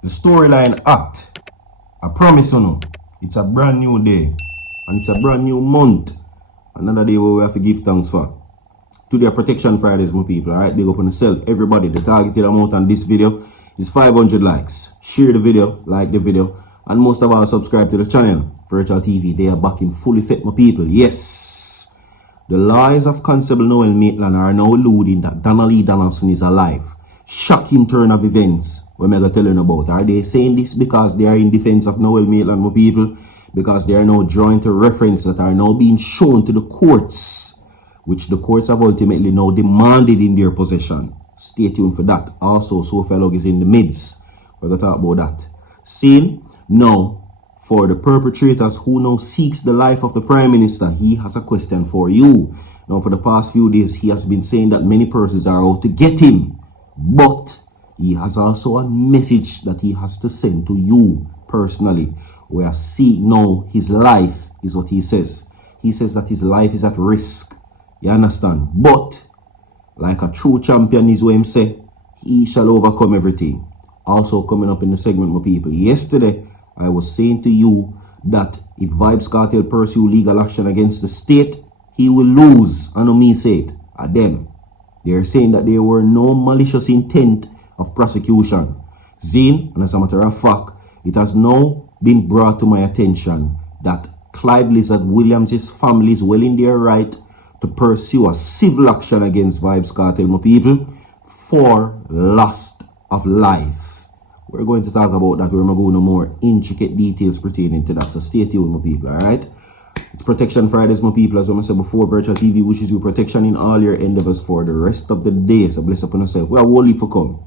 The storyline act. I promise you no. It's a brand new day. And it's a brand new month. Another day where we have to give thanks for. Today Protection Fridays, my people. Alright, big up on yourself. Everybody, the targeted amount on this video is 500 likes. Share the video, like the video, and most of all, subscribe to the channel. Virtual TV, they are back in full effect, my people. Yes. The lies of Constable Noel Maitland are now alluding that Donaldson is alive. Shocking turn of events we're going to tell you about. Are they saying this because they are in defense of Noel Maitland, my people? Because they are now drawing to reference that are now being shown to the courts, which the courts have ultimately now demanded in their possession. Stay tuned for that. Also, Sophia Log is in the midst. We're going to talk about that. Seen? Now, for the perpetrators who now seeks the life of the Prime Minister, he has a question for you. Now, for the past few days, he has been saying that many persons are out to get him. But he has also a message that he has to send to you personally. Where see now his life is what he says. He says that his life is at risk. You understand? But, like a true champion is what him say, he shall overcome everything. Also coming up in the segment, my people. Yesterday, I was saying to you that if Vybz Kartel pursue legal action against the state, he will lose. I know me say it. At them. They are saying that there were no malicious intent of prosecution. Zine, and as a matter of fact, it has now been brought to my attention that Clive Lizard Williams' family is well in their right to pursue a civil action against Vybz Kartel, my people, for loss of life. We're going to talk about that. We're going to go into more intricate details pertaining to that. So stay tuned, my people, alright? It's Protection Fridays, my people. As I said before, Virtual TV wishes you protection in all your endeavors for the rest of the day. So bless upon yourself. We are wholly for come.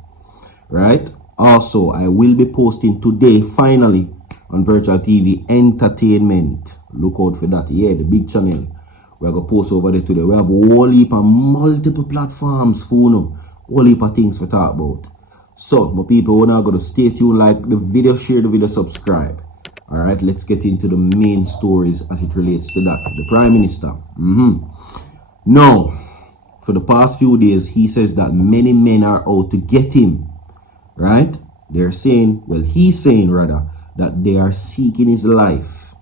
Right? Also, I will be posting today, finally, on Virtual TV Entertainment. Look out for that. Yeah, the big channel. We're going to post over there today. We have a whole heap of multiple platforms for you. Whole heap of things to talk about. So, my people, we're now going to stay tuned, like the video, share the video, subscribe. Alright, let's get into the main stories as it relates to that. The Prime Minister. Now, for the past few days, he says that many men are out to get him. Right? They're saying, well, he's saying rather, that they are seeking his life,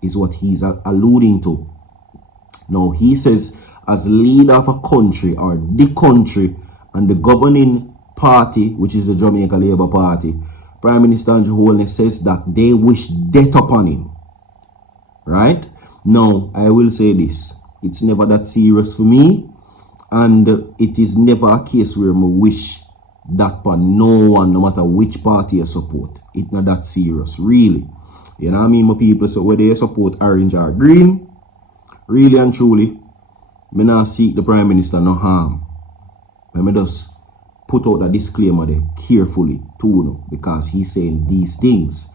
is what he's alluding to. Now, he says, as leader of a country, or the country, and the governing party, which is the Jamaica Labour Party, Prime Minister Andrew Holness says that they wish death upon him. Right? Now, I will say this. It's never that serious for me. And it is never a case where I wish that upon no one, no matter which party you support. It's not that serious, really. You know what I mean, my people? So whether you support orange or green, really and truly, me not seek the Prime Minister no harm. Let me just put out a disclaimer there carefully too, because he's saying these things.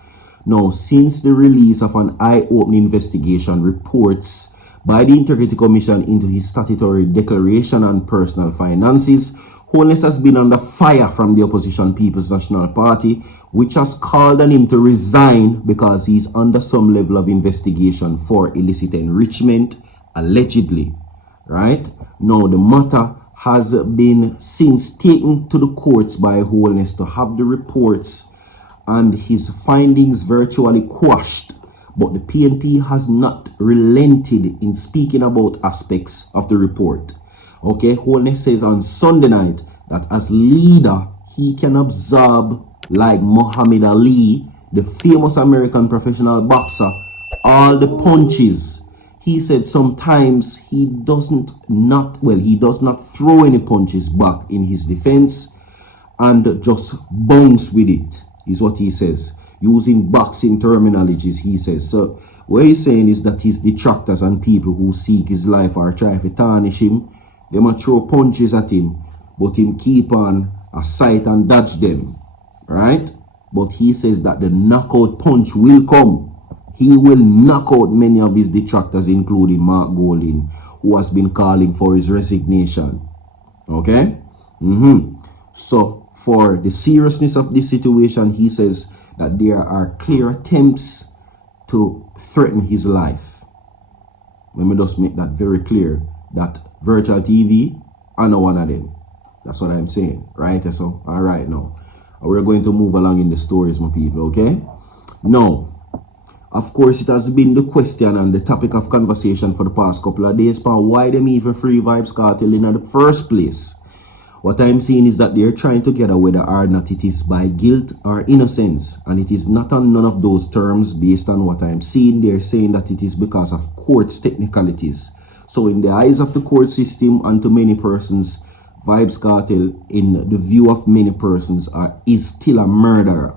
Now, since the release of an eye-opening investigation reports by the Integrity Commission into his statutory declaration on personal finances, Holness has been under fire from the opposition People's National Party, which has called on him to resign because he's under some level of investigation for illicit enrichment, allegedly. Right? Now, the matter has been since taken to the courts by Holness to have the reports and his findings virtually quashed. But the PNP has not relented in speaking about aspects of the report. Okay, Holness says on Sunday night that as leader, he can absorb, like Muhammad Ali, the famous American professional boxer, all the punches. He said sometimes he does not throw any punches back in his defense and just bounce with it, is what he says. Using boxing terminologies, he says. So what he's saying is that his detractors and people who seek his life or try to tarnish him, they might throw punches at him, but him keep on a sight and dodge them. Right? But he says that the knockout punch will come. He will knock out many of his detractors, including Mark Golding, who has been calling for his resignation. Okay? So, for the seriousness of this situation, he says that there are clear attempts to threaten his life. Let me just make that very clear, that Virtual TV, I know one of them. That's what I'm saying. Right? So, all right now. we're going to move along in the stories, my people, okay? Now, of course, it has been the question and the topic of conversation for the past couple of days about why them even free Vybz Kartel in the first place. What I'm seeing is that they're trying to get whether or not it is by guilt or innocence, and it is not on none of those terms. Based on what I'm seeing, they're saying that it is because of court's technicalities. So in the eyes of the court system and to many persons, Vybz Kartel, in the view of many persons, is still a murderer.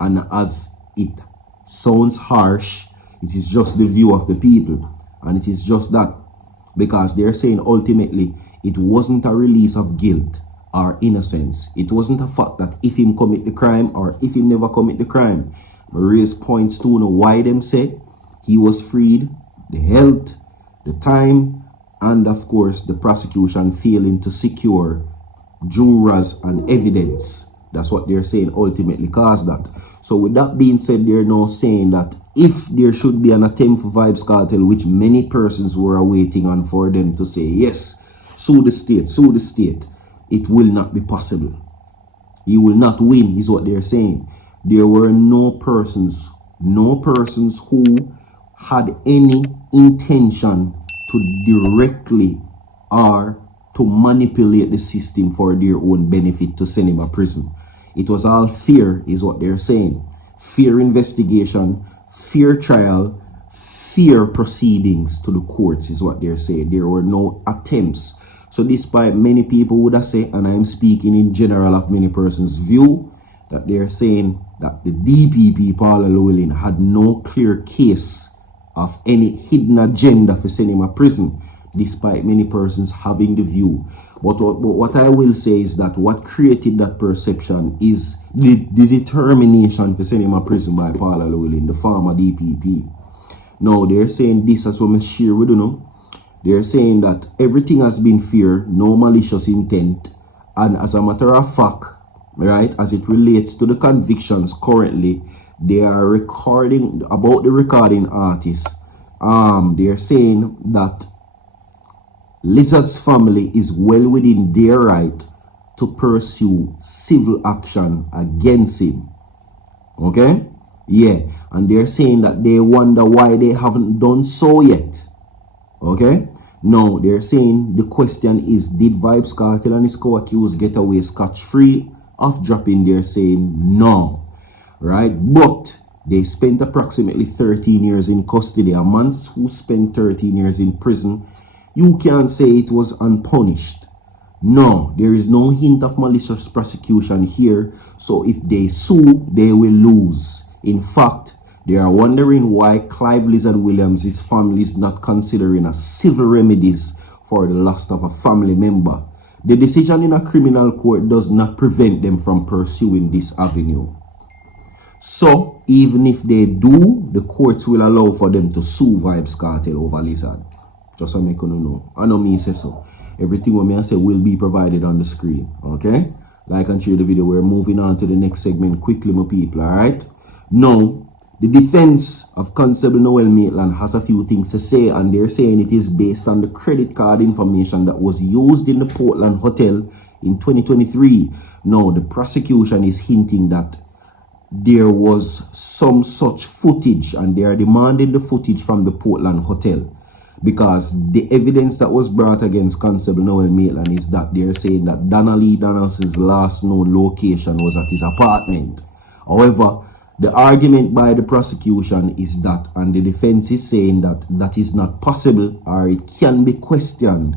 And as it sounds harsh, it is just the view of the people, and it is just that, because they're saying ultimately it wasn't a release of guilt or innocence. It wasn't a fact that if him commit the crime or if he never commit the crime. But raise points to know why them say he was freed, the health, the time, and of course the prosecution failing to secure jurors and evidence. That's what they're saying ultimately caused that. So with that being said, they're now saying that if there should be an attempt for Vybz Kartel, which many persons were awaiting on for them to say, yes, sue the state, it will not be possible. He will not win, is what they're saying. There were no persons who had any intention to directly or to manipulate the system for their own benefit to send him to prison. It was all fear, is what they're saying. Fear investigation, fear trial, fear proceedings to the courts is what they're saying. There were no attempts. So despite many people would have said, and I'm speaking in general of many persons' view, that they're saying that the DPP, Paula Llewellyn, had no clear case of any hidden agenda for sending him to prison, despite many persons having the view. But what I will say is that what created that perception is the determination for sending him to prison by Paula Llewellyn, the former DPP. Now, they're saying this as well, share with you know. They're saying that everything has been fair, no malicious intent, and as a matter of fact, right, as it relates to the convictions currently, they are recording about the recording artist. They're saying that Lizard's family is well within their right to pursue civil action against him. Okay? Yeah. And they're saying that they wonder why they haven't done so yet. Okay? Now, they're saying the question is, did Vybz Kartel and his co-accused get away scotch-free of dropping? They're saying no. Right? But they spent approximately 13 years in custody. A man who spent 13 years in prison, you can't say it was unpunished. No, there is no hint of malicious prosecution here. So if they sue, they will lose. In fact, they are wondering why Clive Lizard Williams' family is not considering a civil remedies for the loss of a family member. The decision in a criminal court does not prevent them from pursuing this avenue. So, even if they do, the courts will allow for them to sue Vybz Kartel over Lizard. Just so I make you know. I know me say so. Everything what I say will be provided on the screen. Okay? Like and share the video. We're moving on to the next segment quickly, my people. Alright? Now, the defense of Constable Noel Maitland has a few things to say, and they're saying it is based on the credit card information that was used in the Portland Hotel in 2023. Now, the prosecution is hinting that there was some such footage, and they are demanding the footage from the Portland Hotel, because the evidence that was brought against Constable Noel Maitland is that they're saying that Donaldson's last known location was at his apartment. However, the argument by the prosecution is that, and the defense is saying that that is not possible, or it can be questioned,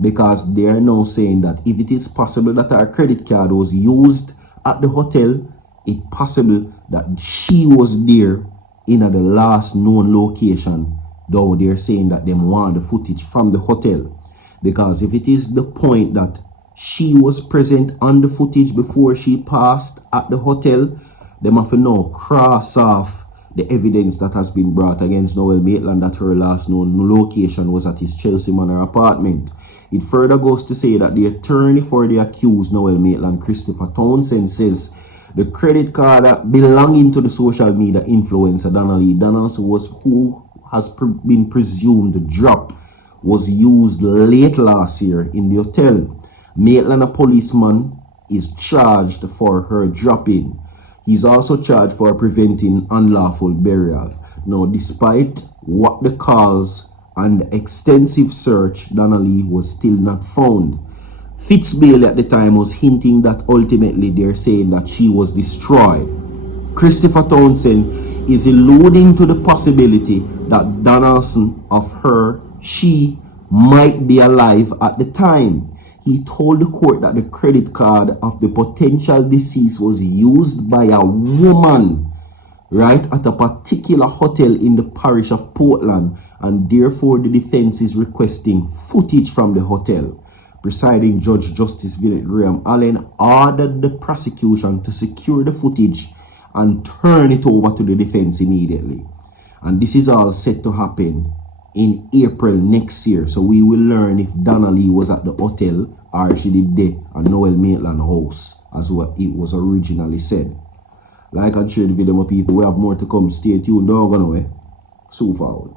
because they are now saying that if it is possible that her credit card was used at the hotel, it's possible that she was there in the last known location, though they're saying that they want the footage from the hotel. Because if it is the point that she was present on the footage before she passed at the hotel, they have to now cross off the evidence that has been brought against Noel Maitland that her last known location was at his Chelsea Manor apartment. It further goes to say that the attorney for the accused, Noel Maitland, Christopher Townsend, says the credit card belonging to the social media influencer Donaldson, who has been presumed to drop, was used late last year in the hotel. Maitland, a policeman, is charged for her dropping. He's also charged for preventing unlawful burial. Now, despite what the cause and extensive search, Donnelly was still not found. Fitzbailey at the time was hinting that ultimately they're saying that she was destroyed. Christopher Townsend is alluding to the possibility that Donaldson she might be alive at the time. He told the court that the credit card of the potential deceased was used by a woman, right, at a particular hotel in the parish of Portland, and therefore the defense is requesting footage from the hotel. Presiding Judge Justice Vinnet Graham Allen ordered the prosecution to secure the footage and turn it over to the defense immediately. And this is all set to happen in April next year. So we will learn if Donnelly was at the hotel or she did there at Noel Maitland house, as what it was originally said. Like and share the video, my people. We have more to come. Stay tuned. Don't go nowhere. So forward.